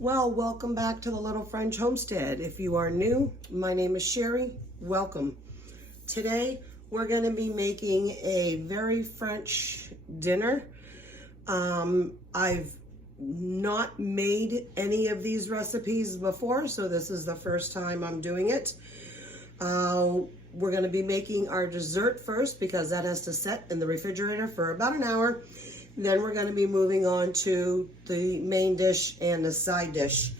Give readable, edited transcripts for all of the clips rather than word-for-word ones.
Well, welcome back to the Little French Homestead. If you are new, my name is Sherry. Welcome. Today, we're going to be making a very French dinner. I've not made any of these recipes before, so this is the first time I'm doing it. We're going to be making our dessert first because that has to set in the refrigerator for about an hour. Then we're going to be moving on to the main dish and the side dish.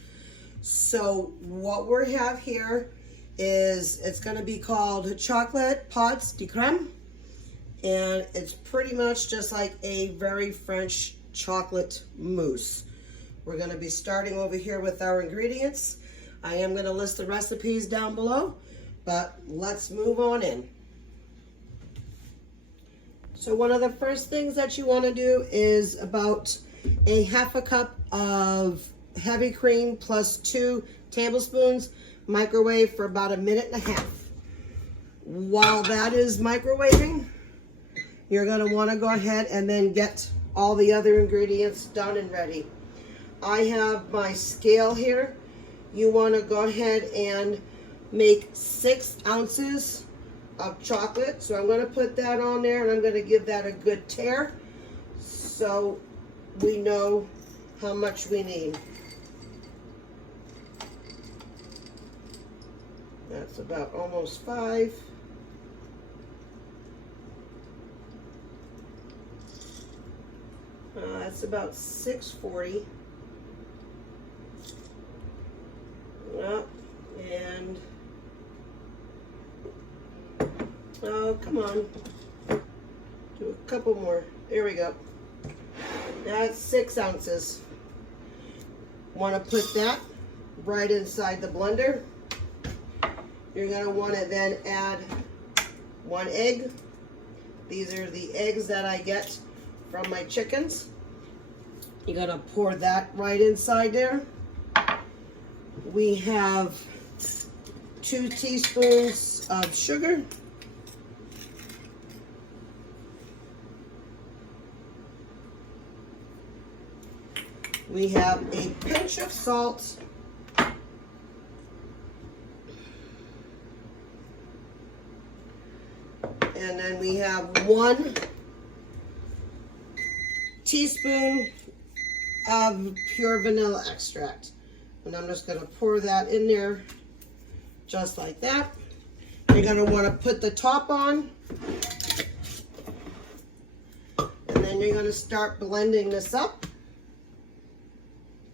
So what we have here is, it's going to be called chocolate pâtes de crème. And it's pretty much just like a very French chocolate mousse. We're going to be starting over here with our ingredients. I am going to list the recipes down below, but let's move on in. So one of the first things that you want to do is about a half a cup of heavy cream plus 2 tablespoons, microwave for about 1.5 minutes. While that is microwaving, you're going to want to go ahead and then get all the other ingredients done and ready. I have my scale here. You want to go ahead and make 6 ounces of chocolate. So I'm going to put that on there and I'm going to give that a good tear so we know how much we need. That's about almost 5. That's about 640. Yep. And oh, come on. Do a couple more. There we go. That's 6 ounces. Want to put that right inside the blender. You're going to want to then add 1 egg. These are the eggs that I get from my chickens. You're going to pour that right inside there. We have 2 teaspoons of sugar. We have a pinch of salt. And then we have 1 teaspoon of pure vanilla extract. And I'm just going to pour that in there just like that. You're going to want to put the top on. And then you're going to start blending this up.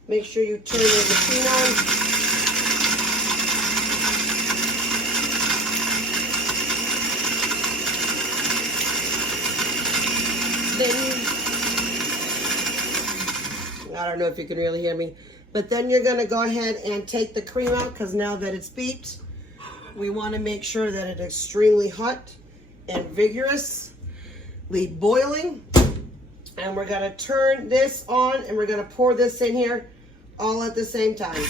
Make sure you turn your machine on. I don't know if you can really hear me, but then you're going to go ahead and take the cream out, because now that it's beeped, we want to make sure that it's extremely hot and vigorously boiling. And we're going to turn this on and we're going to pour this in here all at the same time.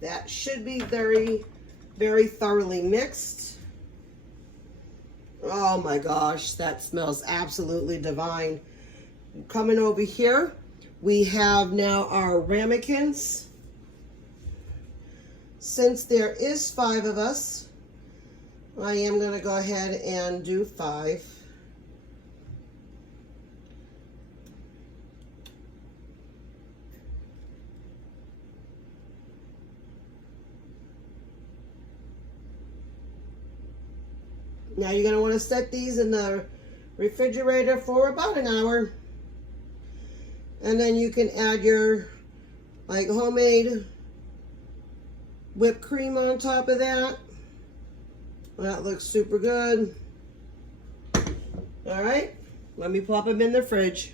That should be very, very thoroughly mixed. Oh my gosh, that smells absolutely divine. Coming over here, we have now our ramekins. Since there is 5 of us, I am going to go ahead and do 5. Now you're going to want to set these in the refrigerator for about an hour. And then you can add your homemade whipped cream on top of that. That looks super good. All right, let me pop them in the fridge.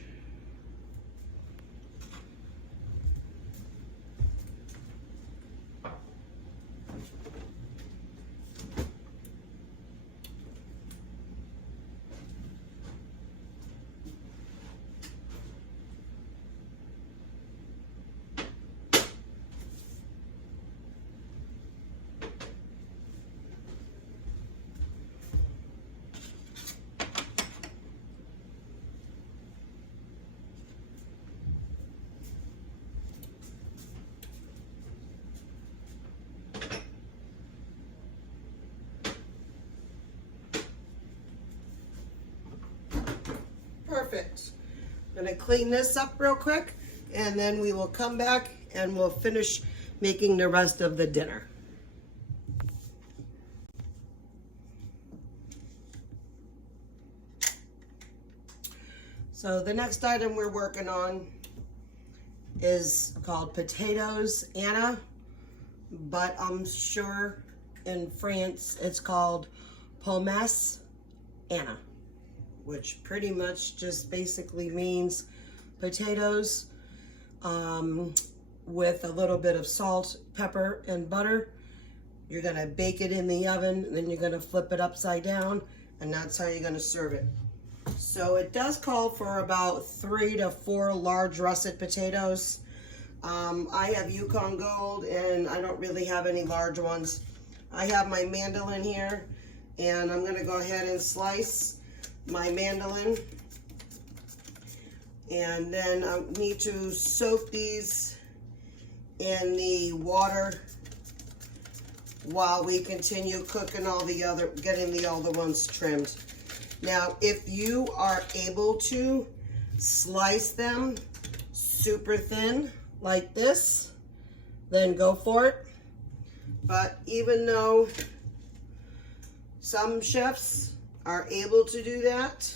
perfect. I'm gonna clean this up real quick, and then we will come back and we'll finish making the rest of the dinner. So the next item we're working on is called potatoes Anna, but I'm sure in France it's called pomes Anna, which pretty much just basically means potatoes with a little bit of salt, pepper, and butter. You're gonna bake it in the oven, and then you're gonna flip it upside down, and that's how you're gonna serve it. So it does call for about 3 to 4 large russet potatoes. I have Yukon Gold, and I don't really have any large ones. I have my mandolin here, and I'm gonna go ahead and slice my mandolin. And then I need to soak these in the water while we continue cooking all the other, getting the other ones trimmed. Now, if you are able to slice them super thin like this, then go for it. But even though some chefs are able to do that,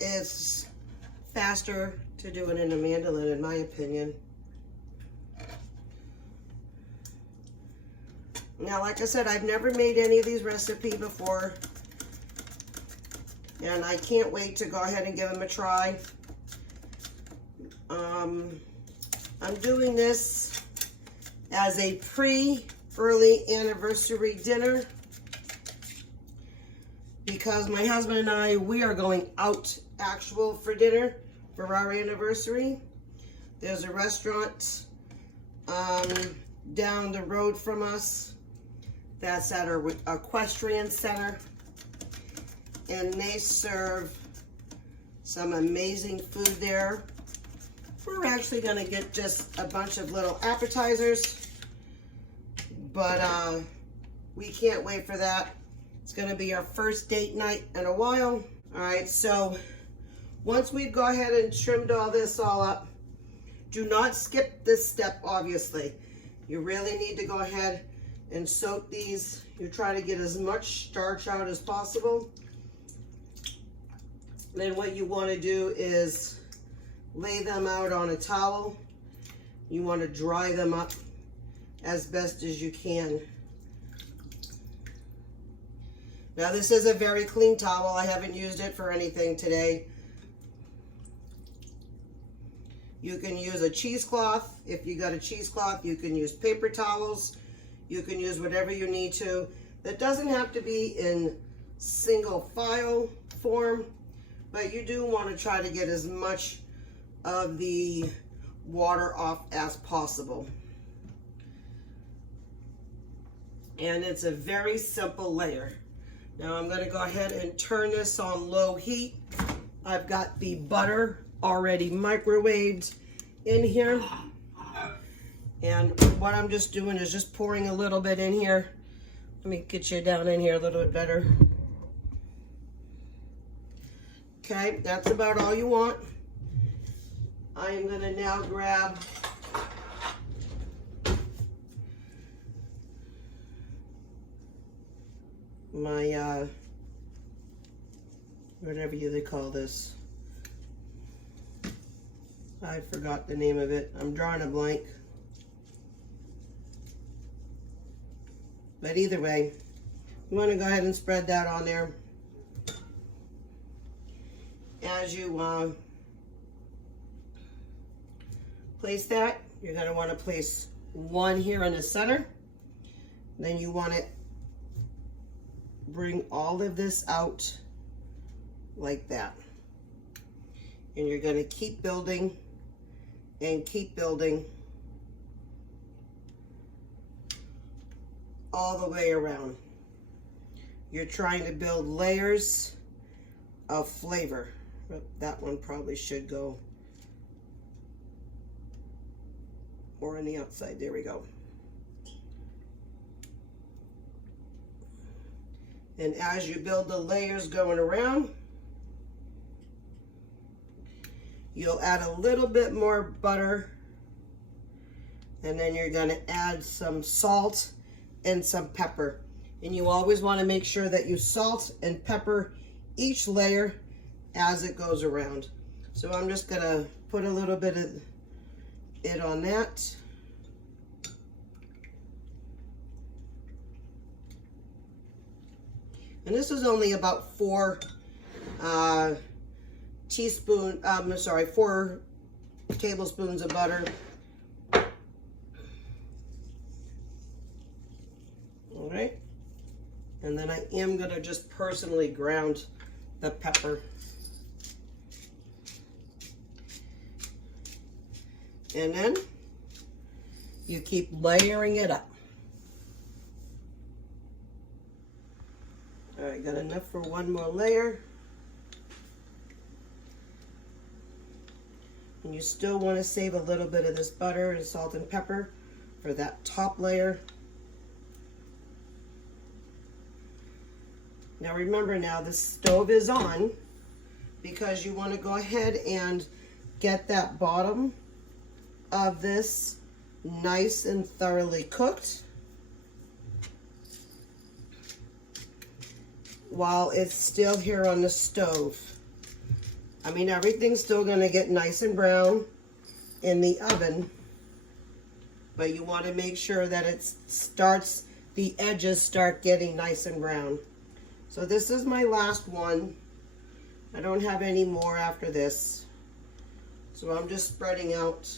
it's faster to do it in a mandolin, in my opinion. Now, like I said, I've never made any of these recipes before, and I can't wait to go ahead and give them a try. I'm doing this as a pre-early anniversary dinner because my husband and I, we are going out actual for dinner for our anniversary. There's a restaurant down the road from us that's at our equestrian center, and they serve some amazing food there. We're actually gonna get just a bunch of little appetizers, but we can't wait for that. It's gonna be our first date night in a while. All right, so once we go ahead and trimmed all this all up, do not skip this step, obviously. You really need to go ahead and soak these. You try to get as much starch out as possible. Then what you want to do is lay them out on a towel. You want to dry them up as best as you can. Now this is a very clean towel. I haven't used it for anything today. You can use a cheesecloth. If you got a cheesecloth, you can use paper towels. You can use whatever you need to. That doesn't have to be in single file form, but you do want to try to get as much of the water off as possible. And it's a very simple layer. Now I'm going to go ahead and turn this on low heat. I've got the butter already microwaved in here. And what I'm just doing is just pouring a little bit in here. Let me get you down in here a little bit better. Okay, that's about all you want. I am going to now grab my, whatever they call this. I forgot the name of it. I'm drawing a blank. But either way, you want to go ahead and spread that on there. As you place that, you're going to want to place one here in the center. Then you want to bring all of this out like that. And you're going to keep building and keep building all the way around. You're trying to build layers of flavor. That one probably should go more on the outside. There we go. And as you build the layers going around, You'll add a little bit more butter, and then you're gonna add some salt and some pepper. And you always wanna make sure that you salt and pepper each layer as it goes around. So I'm just gonna put a little bit of it on that. And this is only about 4 tablespoons of butter. All right. And then I am gonna just personally ground the pepper. And then you keep layering it up. All right, got enough for one more layer. And you still want to save a little bit of this butter and salt and pepper for that top layer. Now remember, now the stove is on because you want to go ahead and get that bottom of this nice and thoroughly cooked while it's still here on the stove. I mean, everything's still going to get nice and brown in the oven, but you want to make sure that the edges start getting nice and brown. So this is my last one. I don't have any more after this. So I'm just spreading out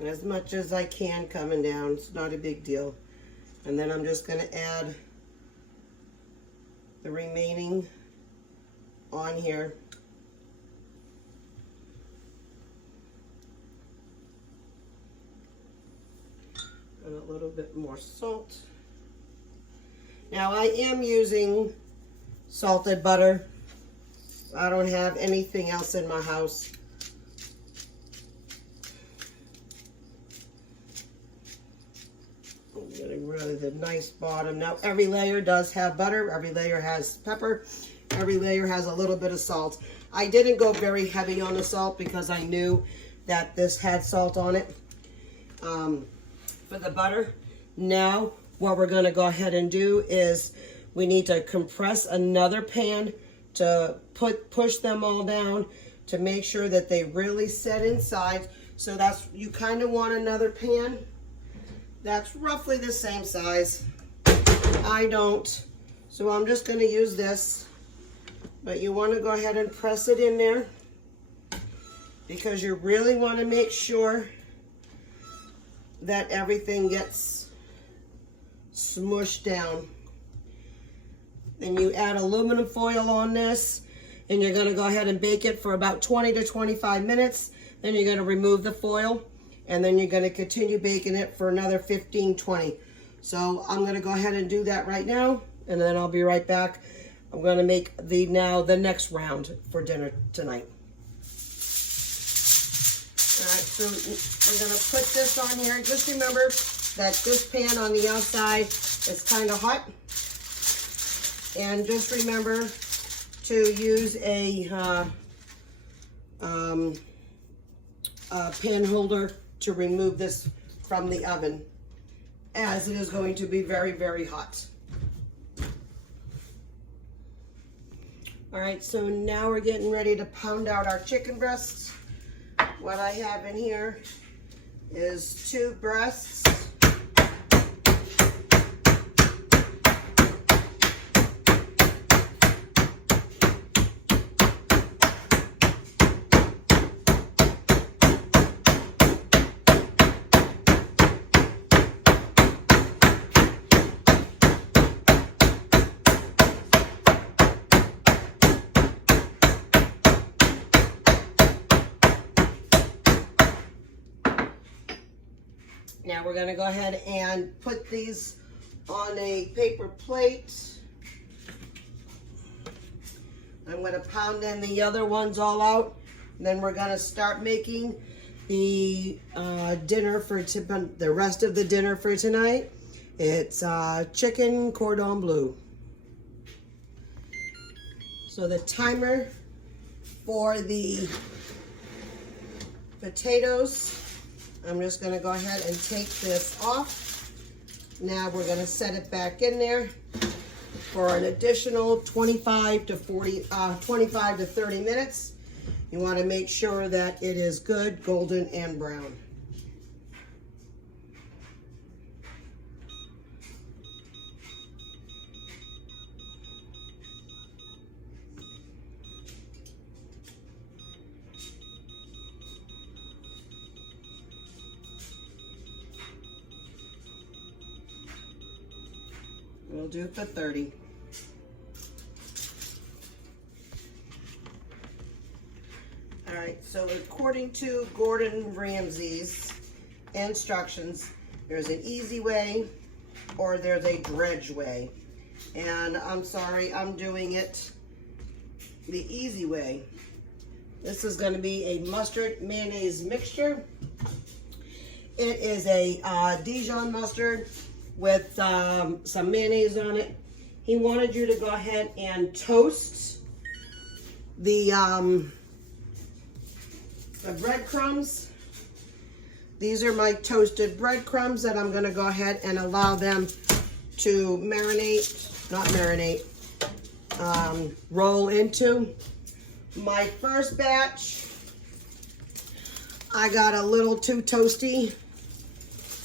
as much as I can coming down. It's not a big deal. And then I'm just going to add the remaining on here. And a little bit more salt. Now I am using salted butter. I don't have anything else in my house. I'm getting really the nice bottom. Now every layer does have butter, every layer has pepper, every layer has a little bit of salt. I didn't go very heavy on the salt because I knew that this had salt on it for the butter. Now what we're going to go ahead and do is we need to compress another pan to push them all down to make sure that they really set inside. So that's, you kind of want another pan that's roughly the same size. I don't, so I'm just going to use this, but you want to go ahead and press it in there because you really want to make sure that everything gets smushed down. Then you add aluminum foil on this, and you're going to go ahead and bake it for about 20 to 25 minutes. Then you're going to remove the foil, and then you're going to continue baking it for another 15-20. So I'm going to go ahead and do that right now, and then I'll be right back. I'm going to make the next round for dinner tonight. All right, so I'm going to put this on here. Just remember that this pan on the outside is kind of hot. And just remember to use a pan holder to remove this from the oven, as it is going to be very, very hot. All right, so now we're getting ready to pound out our chicken breasts. What I have in here is 2 breasts. Now we're going to go ahead and put these on a paper plate. I'm going to pound in the other ones all out. And then we're going to start making the dinner for the rest of the dinner for tonight. It's chicken cordon bleu. So the timer for the potatoes, I'm just going to go ahead and take this off. Now we're going to set it back in there for an additional 25 to 30 minutes. You want to make sure that it is good, golden, and brown. We'll do it for 30. All right, so according to Gordon Ramsay's instructions, there's an easy way or there's a dredge way. And I'm sorry, I'm doing it the easy way. This is going to be a mustard mayonnaise mixture. It is a Dijon mustard with some mayonnaise on it. He wanted you to go ahead and toast the breadcrumbs. These are my toasted breadcrumbs that I'm going to go ahead and allow them to roll into. My first batch, I got a little too toasty,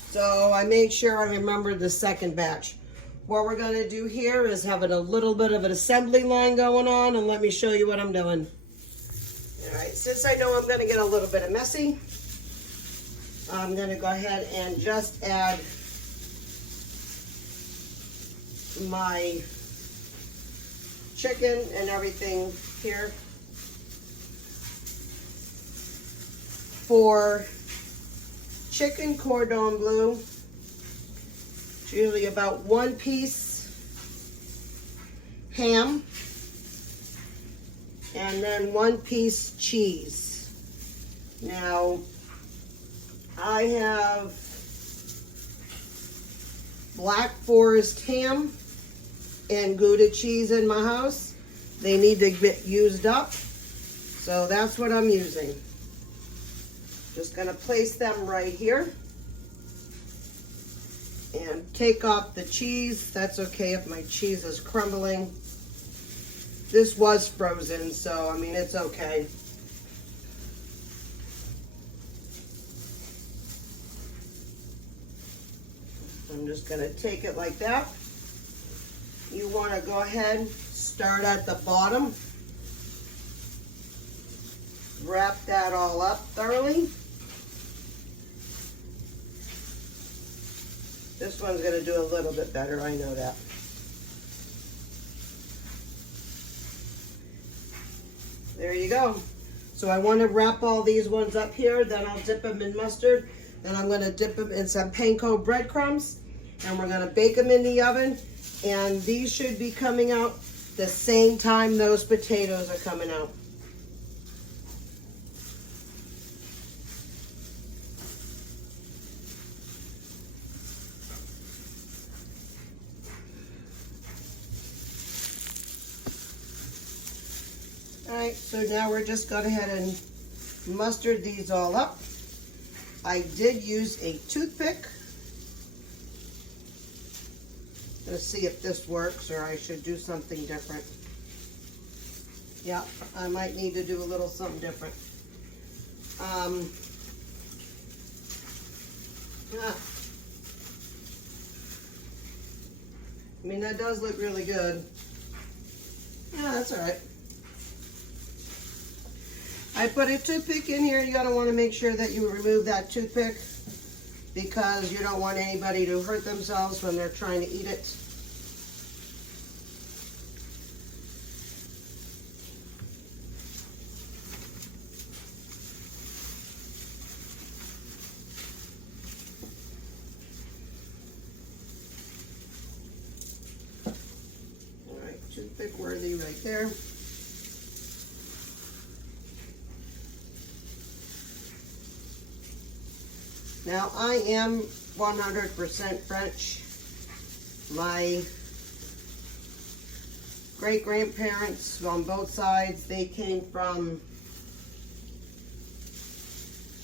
so I made sure I remembered the second batch. What we're going to do here is having a little bit of an assembly line going on, and let me show you what I'm doing. All right, since I know I'm going to get a little bit messy, I'm going to go ahead and just add my chicken and everything here. For chicken cordon bleu, it's usually about 1 piece ham and then 1 piece cheese. Now, I have Black Forest ham and Gouda cheese in my house. They need to get used up, so that's what I'm using. Just going to place them right here and take off the cheese. That's okay if my cheese is crumbling. This was frozen, so I mean, it's okay. I'm just going to take it like that. You want to go ahead, start at the bottom, wrap that all up thoroughly. This one's going to do a little bit better, I know that. There you go. So I want to wrap all these ones up here, then I'll dip them in mustard, then I'm going to dip them in some panko breadcrumbs, and we're going to bake them in the oven, and these should be coming out the same time those potatoes are coming out. Alright, so now we're just going ahead and mustard these all up. I did use a toothpick. Let's see if this works, or I should do something different. Yeah, I might need to do a little something different. I mean, that does look really good. Yeah, that's all right. I put a toothpick in here. You gotta want to make sure that you remove that toothpick because you don't want anybody to hurt themselves when they're trying to eat it. All right, toothpick worthy right there. Now, I am 100% French. My great-grandparents on both sides. They came from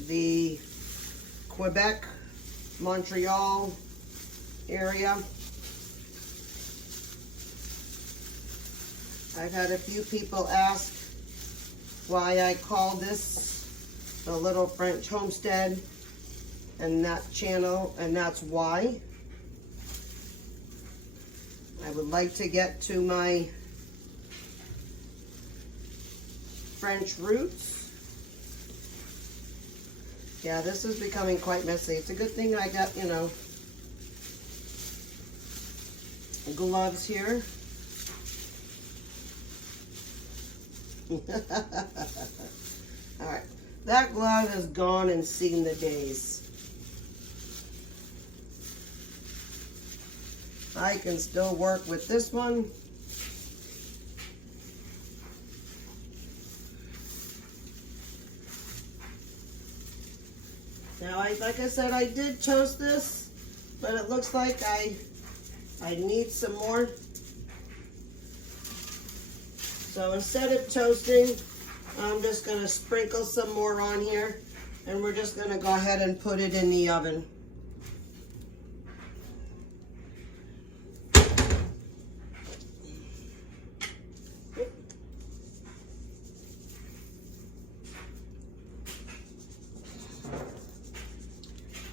the Quebec, Montreal area. I've had a few people ask why I call this the Little French Homestead and that channel, and that's why. I would like to get to my French roots. Yeah, this is becoming quite messy. It's a good thing I got, you know, gloves here. All right, that glove has gone and seen the days. I can still work with this one. Now, like I said, I did toast this, but it looks like I need some more. So instead of toasting, I'm just going to sprinkle some more on here, and we're just going to go ahead and put it in the oven.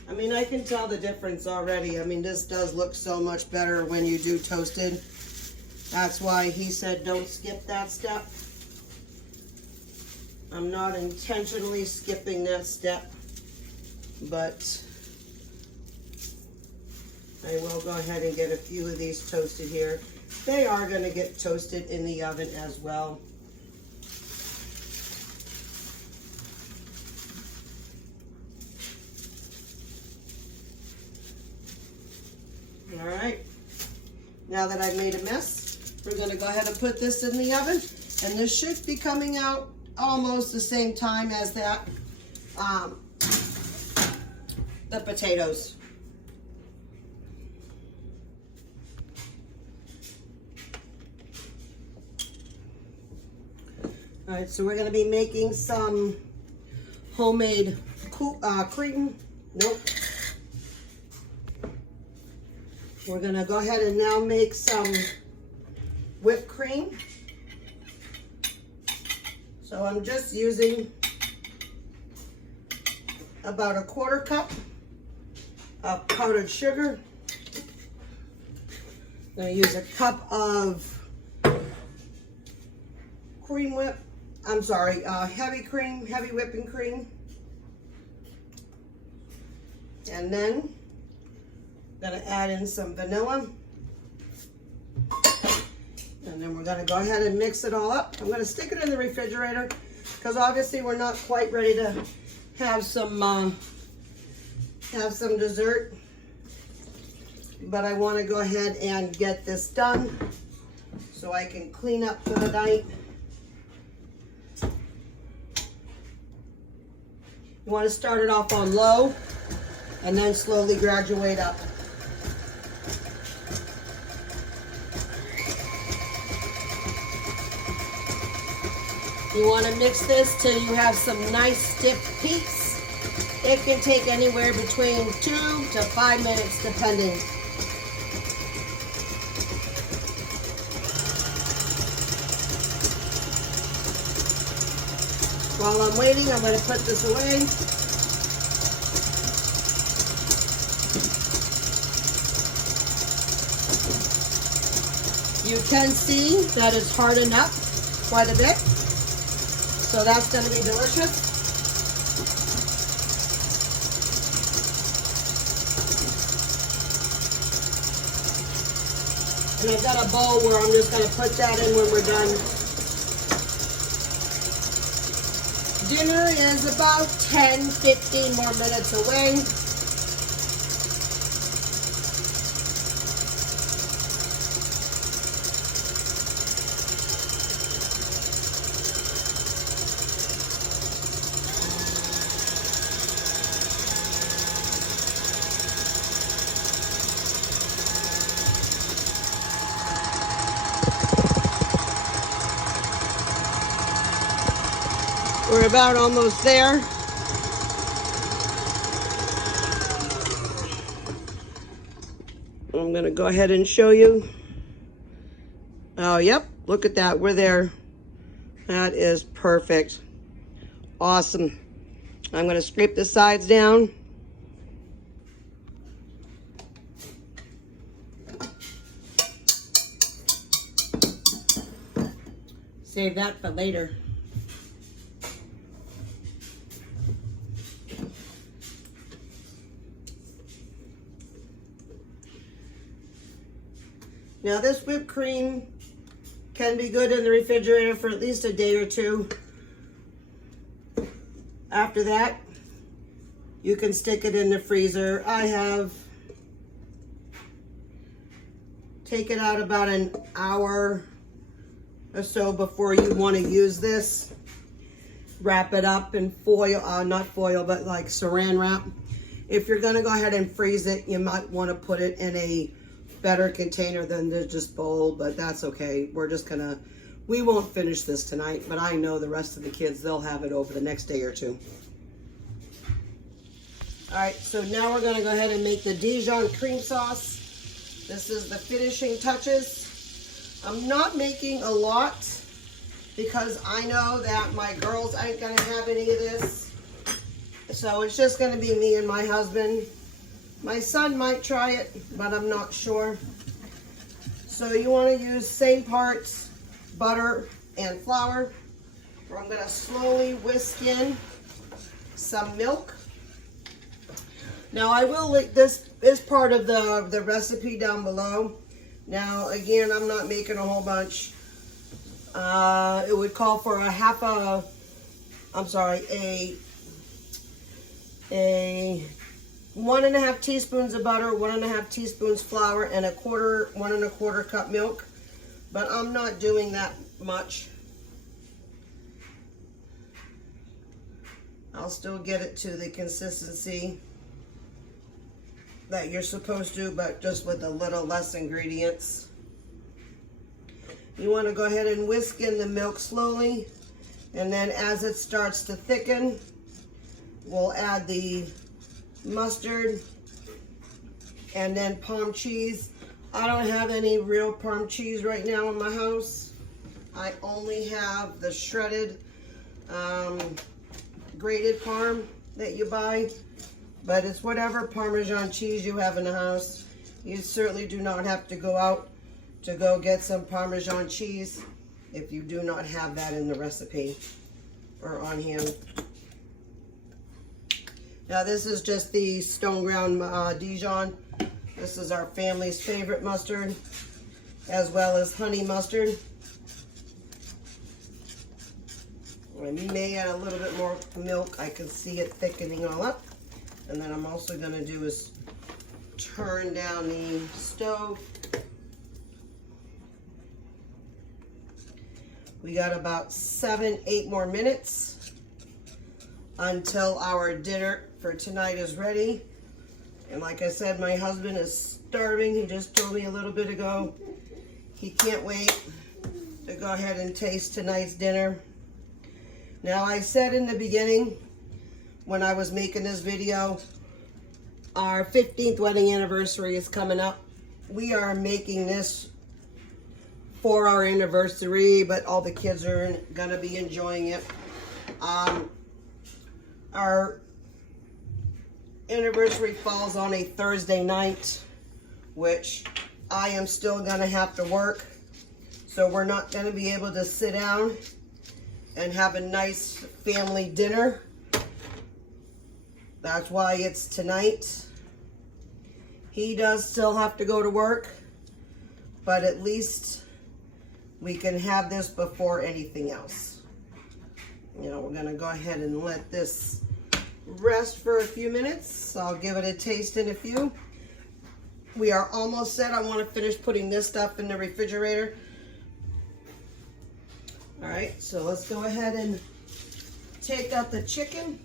I mean, I can tell the difference already. I mean, this does look so much better when you do toasted. That's why he said don't skip that step. I'm not intentionally skipping that step, but I will go ahead and get a few of these toasted here. They are going to get toasted in the oven as well. All right, now that I've made a mess, we're going to go ahead and put this in the oven, and this should be coming out almost the same time as that, the potatoes. All right, so we're going to be making some homemade cream. Nope. We're going to go ahead and now make some whipped cream. So I'm just using about a 1/4 cup of powdered sugar. I'm going to use a cup of cream whip. I'm sorry, heavy whipping cream. And then I'm going to add in some vanilla. And then we're going to go ahead and mix it all up. I'm going to stick it in the refrigerator because obviously we're not quite ready to have some dessert. But I want to go ahead and get this done so I can clean up for the night. You want to start it off on low and then slowly graduate up. You want to mix this till you have some nice stiff peaks. It can take anywhere between 2 to 5 minutes depending. While I'm waiting, I'm going to put this away. You can see that it's hardened up quite a bit. So that's going to be delicious. And I've got a bowl where I'm just going to put that in when we're done. Dinner is about 10-15 more minutes away. We're about almost there. I'm gonna go ahead and show you. Oh, yep, look at that, we're there. That is perfect. Awesome. I'm gonna scrape the sides down. Save that for later. Now this whipped cream can be good in the refrigerator for at least a day or two. After that, you can stick it in the freezer. I have taken out about an hour or so before you want to use this. Wrap it up in foil, not foil, but like saran wrap. If you're gonna go ahead and freeze it, you might want to put it in a better container than the just bowl, but that's okay. We won't finish this tonight, but I know the rest of the kids, they'll have it over the next day or two. All right, so now we're gonna go ahead and make the Dijon cream sauce. This is the finishing touches. I'm not making a lot because I know that my girls ain't gonna have any of this. So it's just gonna be me and my husband. My son might try it, but I'm not sure. So you want to use same parts butter and flour. I'm going to slowly whisk in some milk. Now I will link this is part of the recipe down below. Now again, I'm not making a whole bunch. It would call for a 1.5 teaspoons of butter, 1.5 teaspoons flour, and 1.25 cup milk. But I'm not doing that much. I'll still get it to the consistency that you're supposed to, but just with a little less ingredients. You want to go ahead and whisk in the milk slowly, and then as it starts to thicken, we'll add the mustard and then Parm cheese. I don't have any real Parm cheese right now in my house. I only have the shredded grated Parm that you buy, but it's whatever Parmesan cheese you have in the house. You certainly do not have to go out to go get some Parmesan cheese if you do not have that in the recipe or on hand. Now this is just the stone ground Dijon. This is our family's favorite mustard, as well as honey mustard. I may add a little bit more milk. I can see it thickening all up. And then I'm also going to do is turn down the stove. We got about 7-8 more minutes until our dinner for tonight is ready. And like I said, my husband is starving. He just told me a little bit ago he can't wait to go ahead and taste tonight's dinner. Now I said in the beginning when I was making this video, our 15th wedding anniversary is coming up. We are making this for our anniversary, but all the kids are gonna be enjoying it. Our anniversary falls on a Thursday night, which I am still gonna have to work. So we're not gonna be able to sit down and have a nice family dinner. That's why it's tonight. He does still have to go to work, but at least we can have this before anything else. You know, we're gonna go ahead and let this rest for a few minutes. I'll give it a taste in a few. We are almost set. I want to finish putting this stuff in the refrigerator. All right, so let's go ahead and take out the chicken.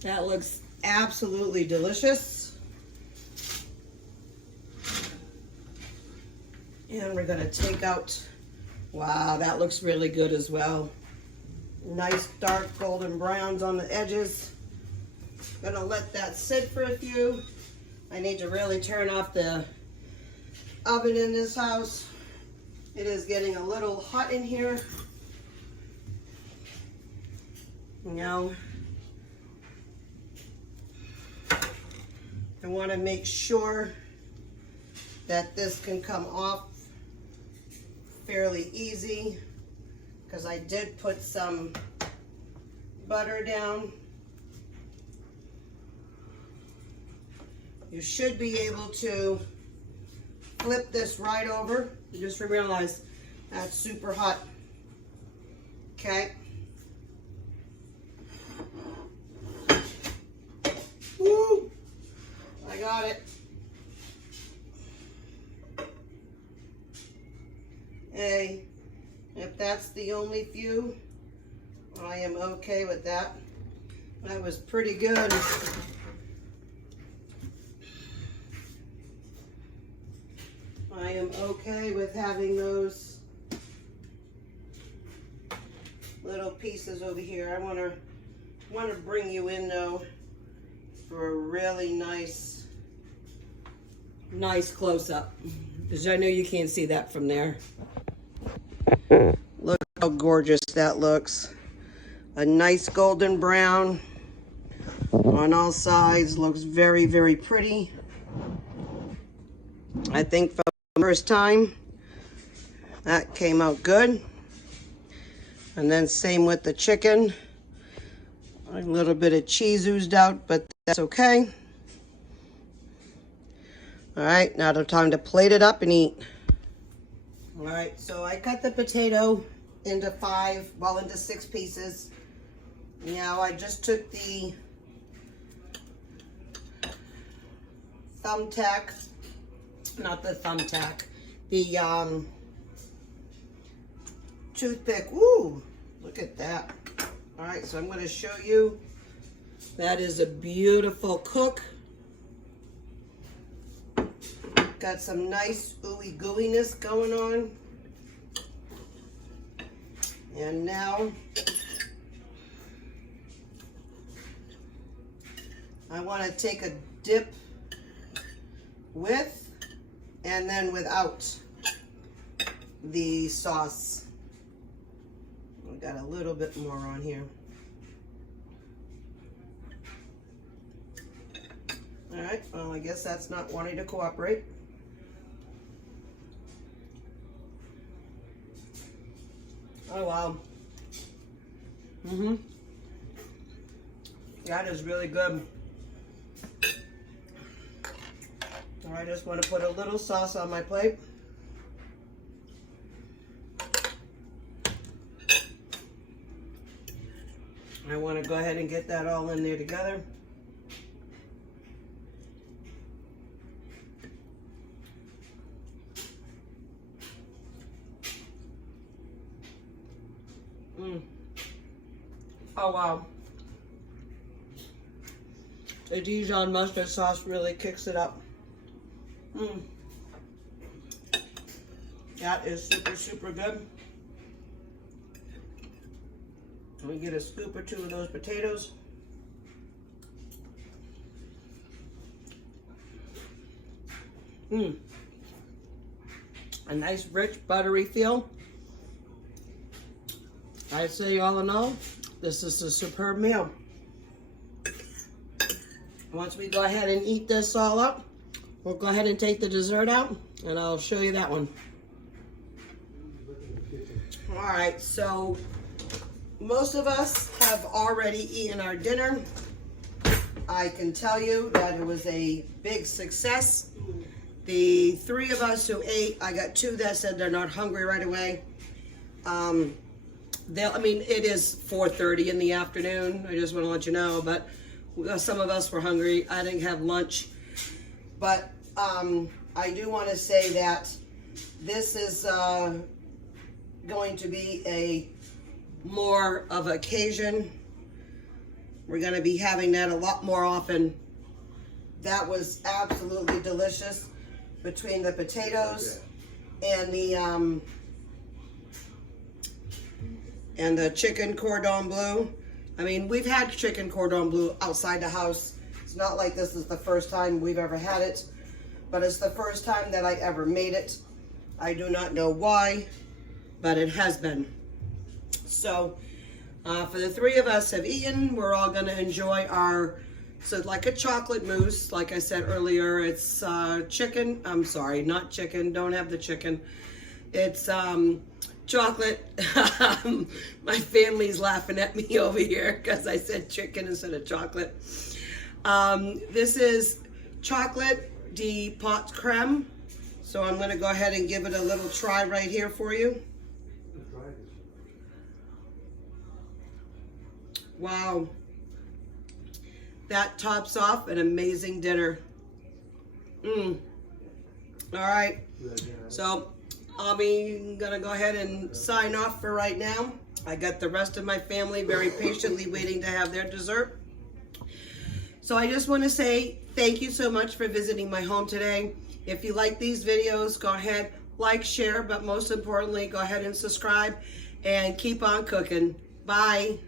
That looks absolutely delicious. And we're gonna take out, wow, that looks really good as well. Nice dark golden browns on the edges. Gonna let that sit for a few. I need to really turn off the oven in this house. It is getting a little hot in here. Now, I want to make sure that this can come off fairly easy because I did put some butter down. You should be able to flip this right over. You just realize that's super hot. Okay. Woo! I got it. Hey, if that's the only few, I am okay with that. That was pretty good. I am okay with having those little pieces over here. I want to bring you in though for a really nice close-up, because I know you can't see that from there. Look how gorgeous that looks. A nice golden brown on all sides. Looks very, very pretty. I think for the first time that came out good. And then same with the chicken. A little bit of cheese oozed out, but that's okay. All right, now it's time to plate it up and eat. All right, so I cut the potato into into 6 pieces. Now I just took the thumbtack, not the thumbtack, the toothpick. Ooh, look at that. All right, so I'm going to show you. That is a beautiful cook. Got some nice ooey gooiness going on. And now I want to take a dip with and then without the sauce. We got a little bit more on here. All right, well, I guess that's not wanting to cooperate. Oh, wow. That is really good. So I just want to put a little sauce on my plate. I want to go ahead and get that all in there together. Oh, wow. The Dijon mustard sauce really kicks it up. That is super, super good. We get a scoop or 2 of those potatoes. A nice, rich, buttery feel. I say all in all, this is a superb meal. Once we go ahead and eat this all up, we'll go ahead and take the dessert out and I'll show you that one. All right, so most of us have already eaten our dinner. I can tell you that it was a big success. The 3 of us who ate, I got 2 that said they're not hungry right away. It is 4:30 in the afternoon. I just want to let you know, but some of us were hungry. I didn't have lunch, but I do want to say that this is going to be a more of an occasion. We're going to be having that a lot more often. That was absolutely delicious between the potatoes and and the chicken cordon bleu. I mean, we've had chicken cordon bleu outside the house. It's not like this is the first time we've ever had it, but it's the first time that I ever made it. I do not know why, but it has been. So, for the three of us have eaten, we're all gonna enjoy our, so like a chocolate mousse, like I said earlier, it's chicken, I'm sorry, not chicken, don't have the chicken. It's chocolate. My family's laughing at me over here because I said chicken instead of chocolate. This is chocolate de pot creme. So I'm gonna go ahead and give it a little try right here for you. Wow. That tops off an amazing dinner. All right. So I'm gonna go ahead and sign off for right now. I got the rest of my family very patiently waiting to have their dessert. So I just want to say thank you so much for visiting my home today. If you like these videos, go ahead, like, share, but most importantly, go ahead and subscribe and keep on cooking. Bye.